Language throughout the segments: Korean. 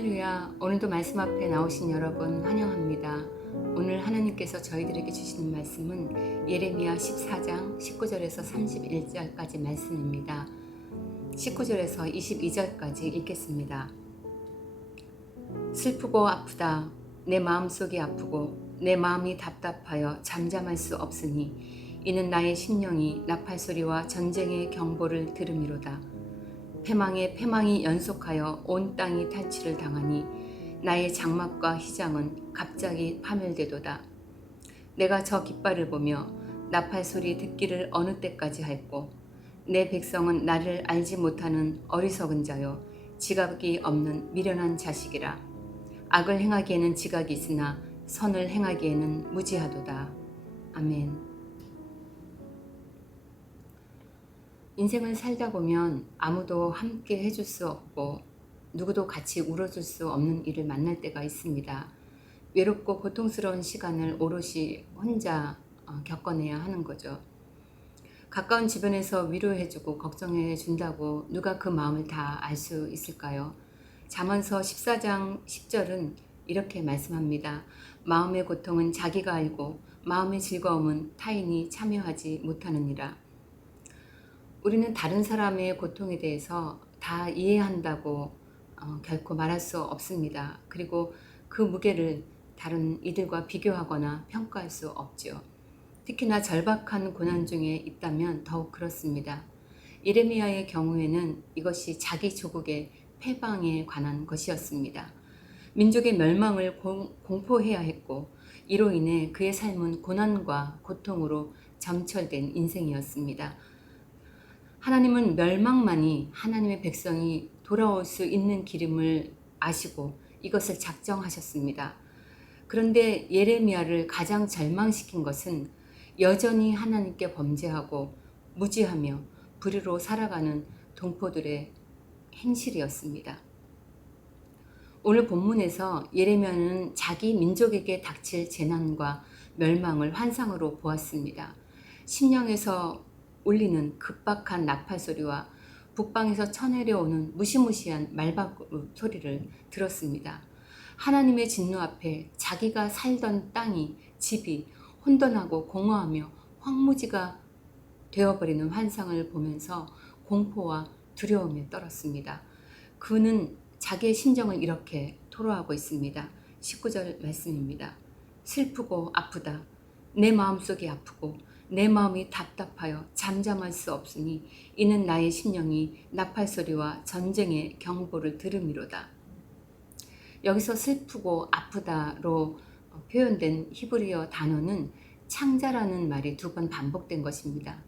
할렐루야. 오늘도 말씀 앞에 나오신 여러분 환영합니다. 오늘 하나님께서 저희들에게 주시는 말씀은 예레미야 14장 19절에서 31절까지 말씀입니다. 19절에서 22절까지 읽겠습니다. 슬프고 아프다. 내 마음속이 아프고 내 마음이 답답하여 잠잠할 수 없으니 이는 나의 심령이 나팔소리와 전쟁의 경보를 들음이로다. 패망에 패망이 연속하여 온 땅이 탈취를 당하니 나의 장막과 휘장은 갑자기 파멸되도다. 내가 저 깃발을 보며 나팔소리 듣기를 어느 때까지 할꼬. 내 백성은 나를 알지 못하는 어리석은 자요 지각이 없는 미련한 자식이라. 악을 행하기에는 지각이 있으나 선을 행하기에는 무지하도다. 아멘. 인생을 살다 보면 아무도 함께 해줄 수 없고 누구도 같이 울어줄 수 없는 일을 만날 때가 있습니다. 외롭고 고통스러운 시간을 오롯이 혼자 겪어내야 하는 거죠. 가까운 주변에서 위로해주고 걱정해 준다고 누가 그 마음을 다 알 수 있을까요? 잠언서 14장 10절은 이렇게 말씀합니다. 마음의 고통은 자기가 알고 마음의 즐거움은 타인이 참여하지 못하느니라. 우리는 다른 사람의 고통에 대해서 다 이해한다고 결코 말할 수 없습니다. 그리고 그 무게를 다른 이들과 비교하거나 평가할 수 없죠. 특히나 절박한 고난 중에 있다면 더욱 그렇습니다. 예레미야의 경우에는 이것이 자기 조국의 패방에 관한 것이었습니다. 민족의 멸망을 공포해야 했고 이로 인해 그의 삶은 고난과 고통으로 점철된 인생이었습니다. 하나님은 멸망만이 하나님의 백성이 돌아올 수 있는 길임을 아시고 이것을 작정하셨습니다. 그런데 예레미야를 가장 절망시킨 것은 여전히 하나님께 범죄하고 무지하며 불의로 살아가는 동포들의 행실이었습니다. 오늘 본문에서 예레미야는 자기 민족에게 닥칠 재난과 멸망을 환상으로 보았습니다. 심령에서 울리는 급박한 나팔소리와 북방에서 쳐내려오는 무시무시한 말바꾸 소리를 들었습니다. 하나님의 진노 앞에 자기가 살던 땅이 집이 혼돈하고 공허하며 황무지가 되어버리는 환상을 보면서 공포와 두려움에 떨었습니다. 그는 자기의 심정을 이렇게 토로하고 있습니다. 19절 말씀입니다. 슬프고 아프다. 내 마음속이 아프고 내 마음이 답답하여 잠잠할 수 없으니 이는 나의 심령이 나팔소리와 전쟁의 경보를 들음이로다. 여기서 슬프고 아프다로 표현된 히브리어 단어는 창자라는 말이 2번 반복된 것입니다.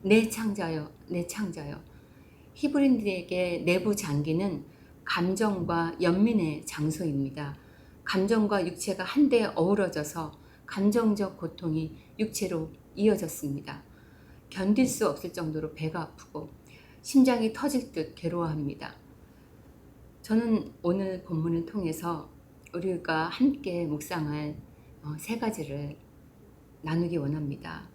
내 창자여, 내 창자여. 히브리인들에게 내부 장기는 감정과 연민의 장소입니다. 감정과 육체가 한데 어우러져서 감정적 고통이 육체로 이어졌습니다. 견딜 수 없을 정도로 배가 아프고 심장이 터질 듯 괴로워합니다. 저는 오늘 본문을 통해서 우리가 함께 묵상할 3가지를 나누기 원합니다.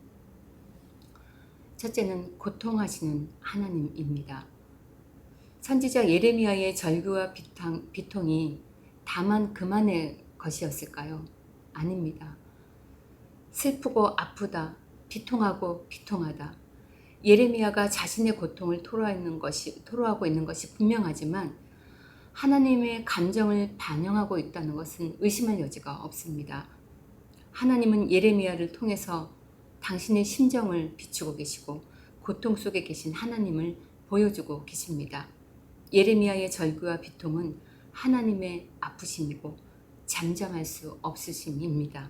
첫째는 고통하시는 하나님입니다. 선지자 예레미야의 절규와 비통이 다만 그만의 것이었을까요? 아닙니다. 슬프고 아프다, 비통하고 비통하다. 예레미야가 자신의 고통을 토로하고 있는 것이 분명하지만 하나님의 감정을 반영하고 있다는 것은 의심할 여지가 없습니다. 하나님은 예레미야를 통해서 당신의 심정을 비추고 계시고 고통 속에 계신 하나님을 보여주고 계십니다. 예레미야의 절규와 비통은 하나님의 아프심이고 잠잠할 수 없으심입니다.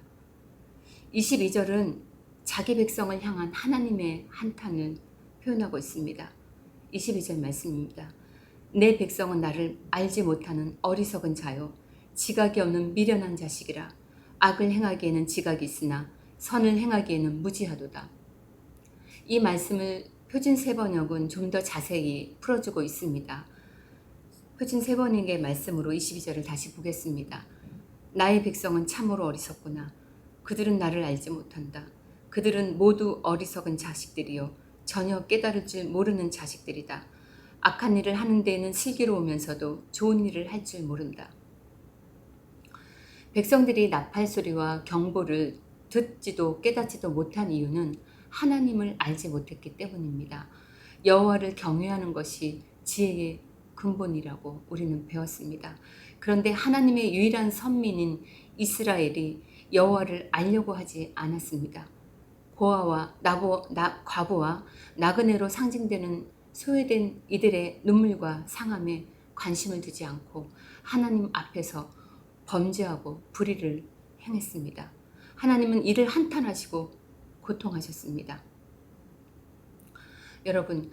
22절은 자기 백성을 향한 하나님의 한탄을 표현하고 있습니다. 22절 말씀입니다. 내 백성은 나를 알지 못하는 어리석은 자요 지각이 없는 미련한 자식이라. 악을 행하기에는 지각이 있으나 선을 행하기에는 무지하도다. 이 말씀을 표준 세번역은 좀 더 자세히 풀어주고 있습니다. 표준 세번역의 말씀으로 22절을 다시 보겠습니다. 나의 백성은 참으로 어리석구나. 그들은 나를 알지 못한다. 그들은 모두 어리석은 자식들이요 전혀 깨달을 줄 모르는 자식들이다. 악한 일을 하는 데에는 슬기로우면서도 좋은 일을 할 줄 모른다. 백성들이 나팔 소리와 경보를 듣지도 깨닫지도 못한 이유는 하나님을 알지 못했기 때문입니다. 여호와를 경외하는 것이 지혜의 근본이라고 우리는 배웠습니다. 그런데 하나님의 유일한 선민인 이스라엘이 여호와를 알려고 하지 않았습니다. 과부와 나그네로 상징되는 소외된 이들의 눈물과 상함에 관심을 두지 않고 하나님 앞에서 범죄하고 불의를 행했습니다. 하나님은 이를 한탄하시고 고통하셨습니다. 여러분,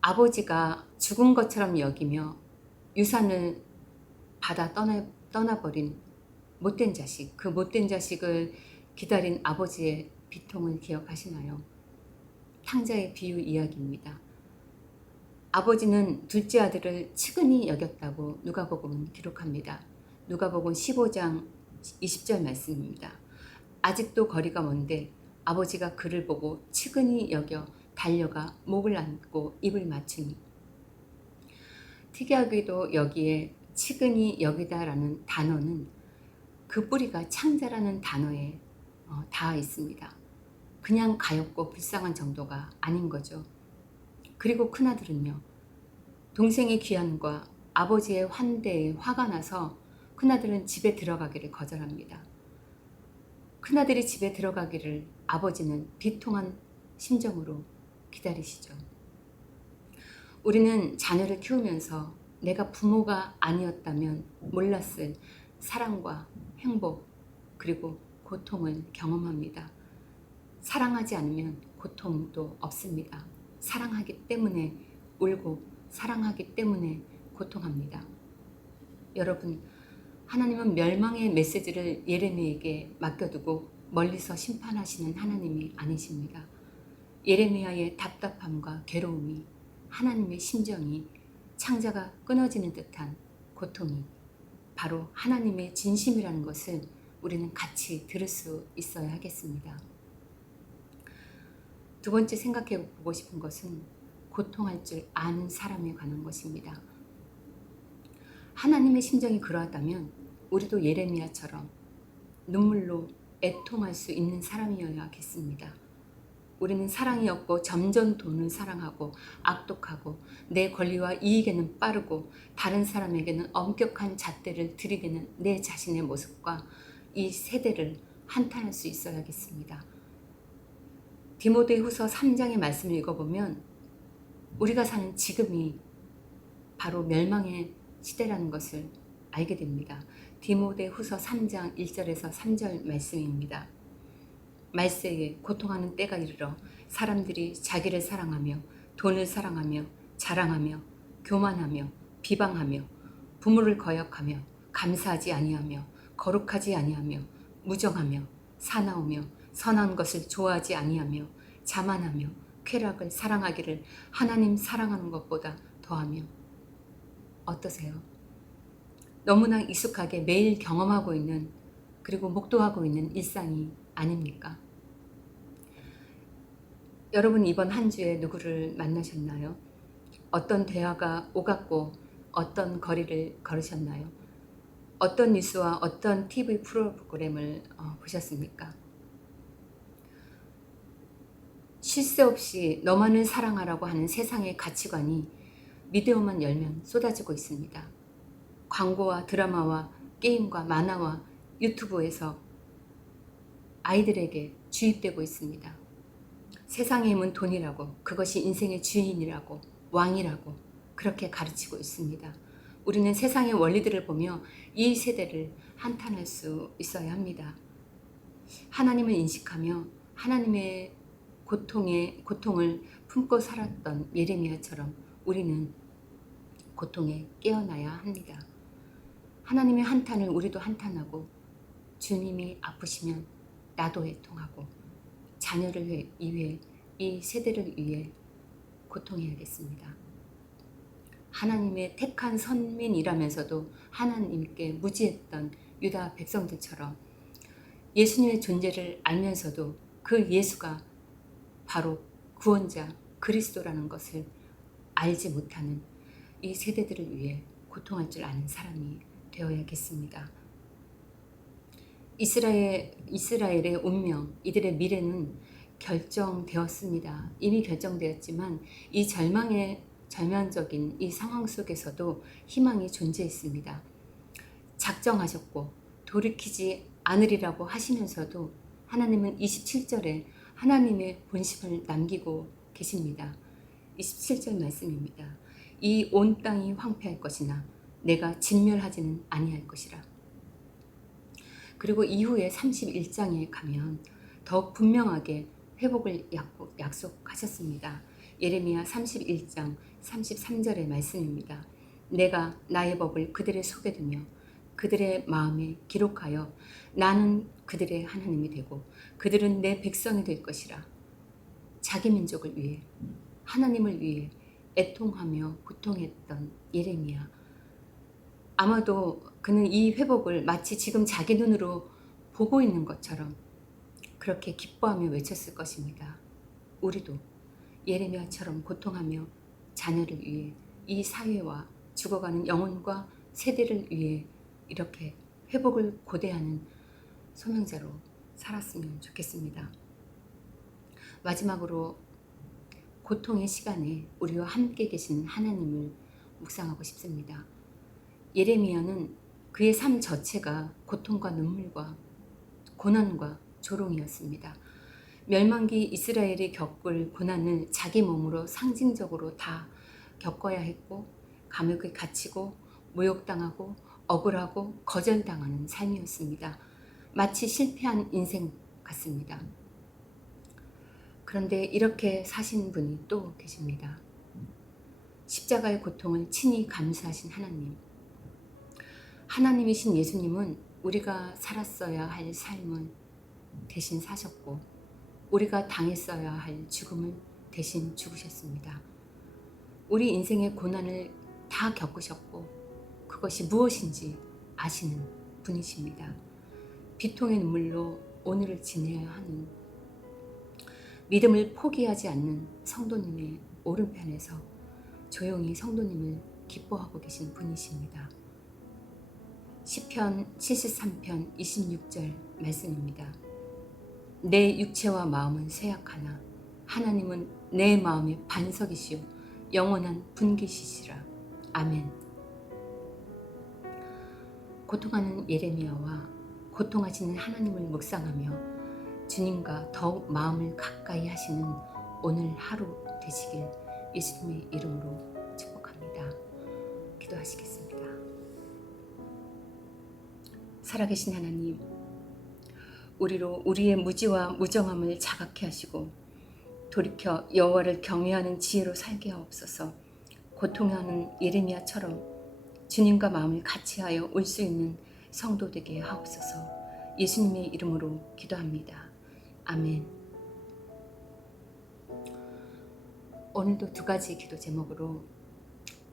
아버지가 죽은 것처럼 여기며 유산을 받아 떠나버린 못된 자식, 그 못된 자식을 기다린 아버지의 비통을 기억하시나요? 탕자의 비유 이야기입니다. 아버지는 둘째 아들을 측은히 여겼다고 누가복음은 기록합니다. 누가복음 15장 20절 말씀입니다. 아직도 거리가 먼데 아버지가 그를 보고 측은히 여겨 달려가 목을 안고 입을 맞추니. 특이하게도 여기에 측은히 여기다라는 단어는 그 뿌리가 창자라는 단어에 닿아 있습니다. 그냥 가엾고 불쌍한 정도가 아닌 거죠. 그리고 큰아들은요, 동생의 귀환과 아버지의 환대에 화가 나서 큰아들은 집에 들어가기를 거절합니다. 큰아들이 집에 들어가기를 아버지는 비통한 심정으로 기다리시죠. 우리는 자녀를 키우면서 내가 부모가 아니었다면 몰랐을 사랑과 행복 그리고 고통을 경험합니다. 사랑하지 않으면 고통도 없습니다. 사랑하기 때문에 울고 사랑하기 때문에 고통합니다. 여러분, 하나님은 멸망의 메시지를 예레미야에게 맡겨두고 멀리서 심판하시는 하나님이 아니십니다. 예레미야의 답답함과 괴로움이, 하나님의 심정이, 창자가 끊어지는 듯한 고통이 바로 하나님의 진심이라는 것을 우리는 같이 들을 수 있어야 하겠습니다. 두 번째 생각해 보고 싶은 것은 고통할 줄 아는 사람에 관한 것입니다. 하나님의 심정이 그러하다면 우리도 예레미야처럼 눈물로 애통할 수 있는 사람이어야겠습니다. 우리는 사랑이 없고 점점 돈을 사랑하고 악독하고 내 권리와 이익에는 빠르고 다른 사람에게는 엄격한 잣대를 들이대는 내 자신의 모습과 이 세대를 한탄할 수 있어야겠습니다. 디모데후서 3장의 말씀을 읽어보면 우리가 사는 지금이 바로 멸망의 시대라는 것을 알게 됩니다. 디모데후서 3장 1절에서 3절 말씀입니다. 말세에 고통하는 때가 이르러 사람들이 자기를 사랑하며 돈을 사랑하며 자랑하며 교만하며 비방하며 부모를 거역하며 감사하지 아니하며 거룩하지 아니하며 무정하며 사나우며 선한 것을 좋아하지 아니하며 자만하며 쾌락을 사랑하기를 하나님 사랑하는 것보다 더하며. 어떠세요? 너무나 익숙하게 매일 경험하고 있는 그리고 목도하고 있는 일상이 아닙니까? 여러분 이번 한 주에 누구를 만나셨나요? 어떤 대화가 오갔고 어떤 거리를 걸으셨나요? 어떤 뉴스와 어떤 TV 프로그램을 보셨습니까? 쉴 새 없이 너만을 사랑하라고 하는 세상의 가치관이 미디어만 열면 쏟아지고 있습니다. 광고와 드라마와 게임과 만화와 유튜브에서 아이들에게 주입되고 있습니다. 세상의 힘은 돈이라고, 그것이 인생의 주인이라고, 왕이라고 그렇게 가르치고 있습니다. 우리는 세상의 원리들을 보며 이 세대를 한탄할 수 있어야 합니다. 하나님을 인식하며 하나님의 고통을 품고 살았던 예레미야처럼 우리는 고통에 깨어나야 합니다. 하나님의 한탄을 우리도 한탄하고 주님이 아프시면 나도 애통하고 자녀를 위해 이 세대를 위해 고통해야겠습니다. 하나님의 택한 선민이라면서도 하나님께 무지했던 유다 백성들처럼 예수님의 존재를 알면서도 그 예수가 바로 구원자 그리스도라는 것을 알지 못하는 이 세대들을 위해 고통할 줄 아는 사람이 되어야겠습니다. 이스라엘의 운명, 이들의 미래는 결정되었습니다. 이미 결정되었지만 이 절망적인 이 상황 속에서도 희망이 존재했습니다. 작정하셨고 돌이키지 않으리라고 하시면서도 하나님은 27절에 하나님의 본심을 남기고 계십니다. 27절 말씀입니다. 이 온 땅이 황폐할 것이나 내가 진멸하지는 아니할 것이라. 그리고 이후에 31장에 가면 더욱 분명하게 회복을 약속하셨습니다. 예레미야 31장 33절의 말씀입니다. 내가 나의 법을 그들의 속에 두며 그들의 마음에 기록하여 나는 그들의 하나님이 되고 그들은 내 백성이 될 것이라. 자기 민족을 위해 하나님을 위해 애통하며 고통했던 예레미야. 아마도 그는 이 회복을 마치 지금 자기 눈으로 보고 있는 것처럼 그렇게 기뻐하며 외쳤을 것입니다. 우리도 예레미야처럼 고통하며 자녀를 위해 이 사회와 죽어가는 영혼과 세대를 위해 이렇게 회복을 고대하는 소명자로 살았으면 좋겠습니다. 마지막으로 고통의 시간에 우리와 함께 계신 하나님을 묵상하고 싶습니다. 예레미야는 그의 삶 자체가 고통과 눈물과 고난과 조롱이었습니다. 멸망기 이스라엘이 겪을 고난을 자기 몸으로 상징적으로 다 겪어야 했고 감옥에 갇히고 모욕당하고 억울하고 거절당하는 삶이었습니다. 마치 실패한 인생 같습니다. 그런데 이렇게 사신 분이 또 계십니다. 십자가의 고통을 친히 감수하신 하나님. 하나님이신 예수님은 우리가 살았어야 할 삶을 대신 사셨고 우리가 당했어야 할 죽음을 대신 죽으셨습니다. 우리 인생의 고난을 다 겪으셨고 그것이 무엇인지 아시는 분이십니다. 비통의 눈물로 오늘을 지내야 하는 믿음을 포기하지 않는 성도님의 오른편에서 조용히 성도님을 기뻐하고 계신 분이십니다. 시편 73편 26절 말씀입니다. 내 육체와 마음은 쇠약하나 하나님은 내 마음의 반석이시요 영원한 분기시시라. 아멘. 고통하는 예레미야와 고통하시는 하나님을 묵상하며 주님과 더욱 마음을 가까이 하시는 오늘 하루 되시길 예수님의 이름으로 축복합니다. 기도하시겠습니다. 살아계신 하나님, 우리로 우리의 무지와 무정함을 자각케 하시고 돌이켜 여호와를 경외하는 지혜로 살게 하옵소서. 고통하는 예레미야처럼 주님과 마음을 같이하여 올 수 있는 성도 되게 하옵소서. 예수님의 이름으로 기도합니다. 아멘. 오늘도 두 가지 기도 제목으로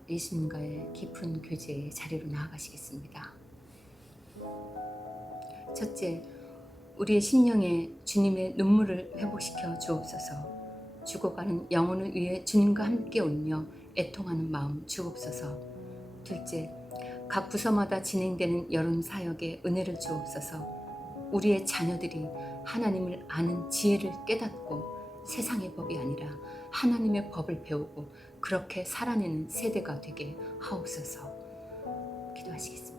예수님과의 깊은 교제의 자리로 나아가시겠습니다. 첫째, 우리의 심령에 주님의 눈물을 회복시켜 주옵소서. 죽어가는 영혼을 위해 주님과 함께 울며 애통하는 마음 주옵소서. 둘째, 각 부서마다 진행되는 여론 사역에 은혜를 주옵소서. 우리의 자녀들이 하나님을 아는 지혜를 깨닫고 세상의 법이 아니라 하나님의 법을 배우고 그렇게 살아내는 세대가 되게 하옵소서. 기도하시겠습니다.